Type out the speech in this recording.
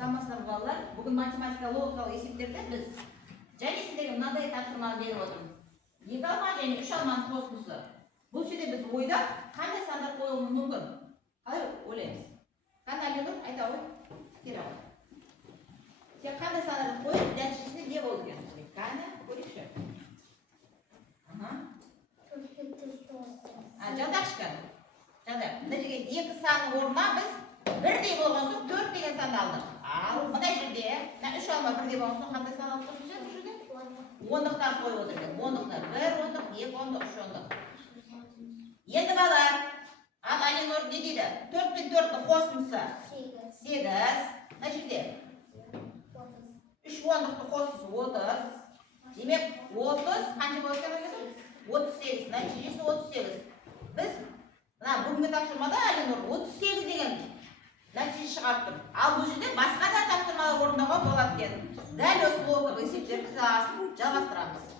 Саламатсыздар балалар. Бүгін математика логикалық есептерде біз және сіздерге мынадай тапсырманы беріп отырмыз. 2 алма және 3 алманың қосындысы. Бұл жерде біз ойда қандай сандар қоюымыз мүмкін? Қалай ойлаймыз? Қандай Алинұр айта ғой? Кері ғой. Сен қандай сандарды қойып, нәтижесінде не болды екен? Қане, көрейікші. Жазайықшы. Жазайық. Мына жерге 2 санның орнына біз бірдей болған соң 4 деген санды алдық. Ал мына жерде 3 алма бірдей болған соң қандай сан алдық бұл жерде? Ондықтан қойып отырмыз. Ондықтан 1 ондық, 2 ондық, 3 ондық. Енді балалар, ал Алинұр не дейді? 4 пен 4-ні қосындысы 8. Мына жерде 3 ондықты қосындысы 30. Демек 30 қанша болады екен? 38. Нәтижесі 38. Біз мына бүгінгі тапсырмада Алинұр 38 деген нәтиже шығарып тұр. Ал бұл жерде басқа да тапсырмалар орындауға болады екен. Дәл осы логикалық есептерді жалғастырамыз.